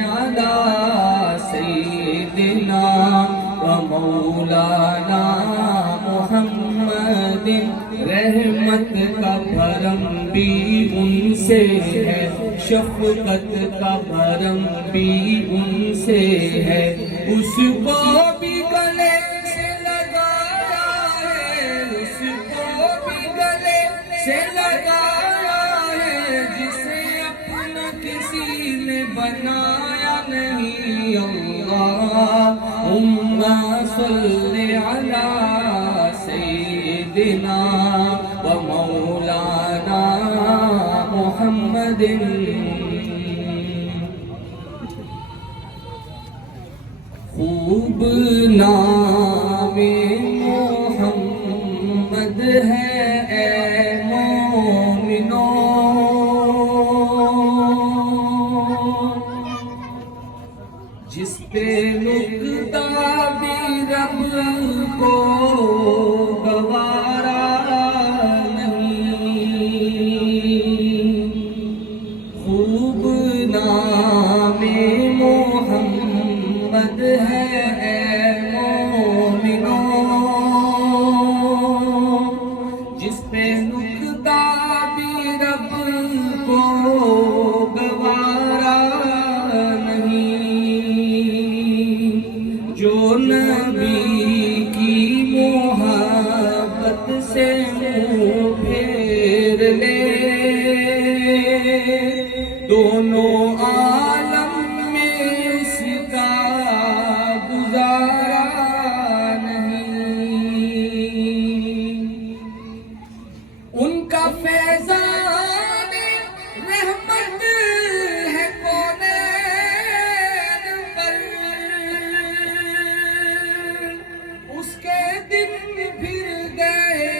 علی سیدنا و مولانا محمد، رحمت کا بھرم بھی ان سے ہے، شفقت کا بھرم بھی ان سے ہے، اس کو بھی گلے سے لگایا ہے، اس کو بھی گلے سے لگایا ہے، جسے اپنا کسی نے بنایا نہیں۔ اللہم صلی علی سیدنا و مولانا محمد۔ خوب نام محمد ہے اے مومنو، جس پہ نکتا بھی رب کو گوارا نہیں۔ خوب نام محمد ہے اے مومنو، جس پہ نکتا بھی رب کو گوارا نہیں۔ جو نبی کی محبت سے منہ پھیر لے، دونوں عالم میں اس کا گزارا نہیں۔ ان کا فیضان رحمت ہے کونین پر، اس کے دن پھر گئے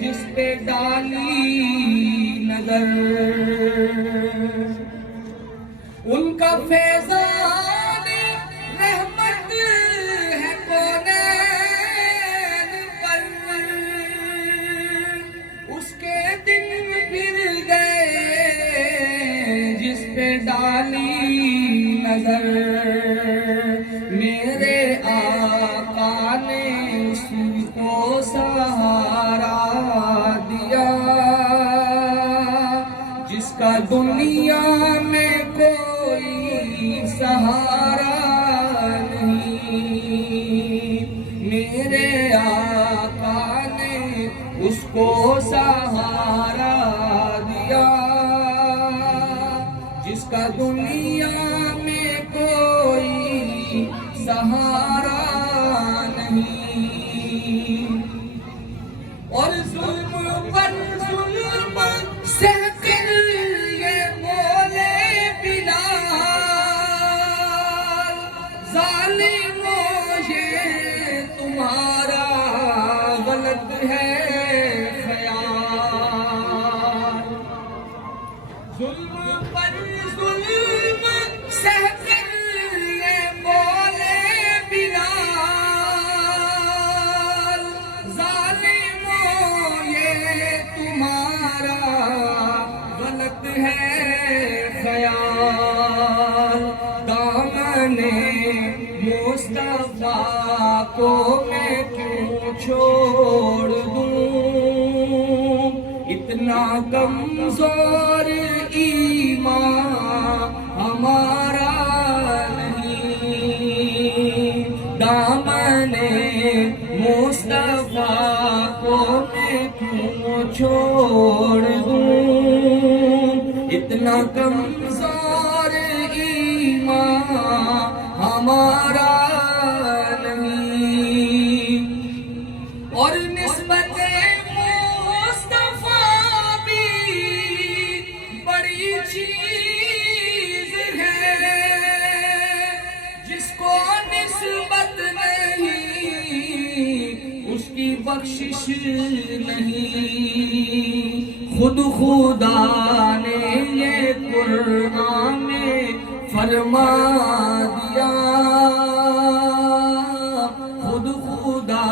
جس پہ ڈالی نظر۔ ان کا فیضان رحمت ہے کونین پر، اس کے دن پھر گئے جس پہ ڈالی نظر۔ میرے آقا نے اس کو سہارا دیا، جس کا دنیا میں کوئی سہارا نہیں۔ میرے آقا نے اس کو سہارا دیا، جس کا دنیا میں کوئی سہارا نہیں۔ اور ظلم پر ظلم سہ کر یہ بولے بلال، ظالموں یہ تمہارا غلط ہے خیال۔ ظلم پر ظلم سہ کر یہ بولے بلال، ظالموں یہ تمہارا غلط ہے خیال۔ دامن مصطفیٰ کو میں کیوں چھوڑ دوں، اتنا کمزور ایمان ہمارا نہیں۔ دامن مصطفیٰ کو میں کیوں چھوڑ دوں، اتنا کمزور ایمان ہمارا نہیں۔ اور نسبت مصطفیٰ بھی بڑی چیز ہے، جس کو نسبت نہیں اس کی بخشش نہیں۔ خود خدا نے یہ قرآن میں فرما دیا، خود خدا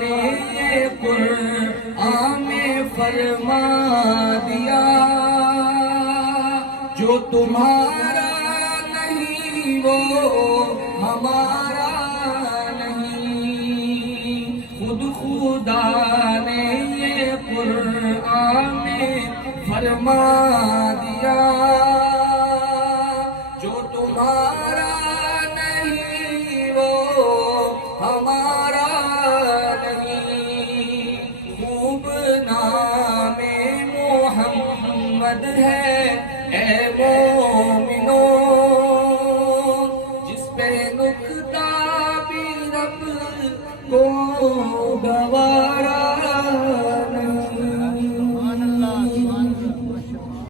نے یہ قرآن میں فرما دیا، جو تمہارا وہ ہمارا نہیں، خود خدا نے یہ قرآن میں فرمایا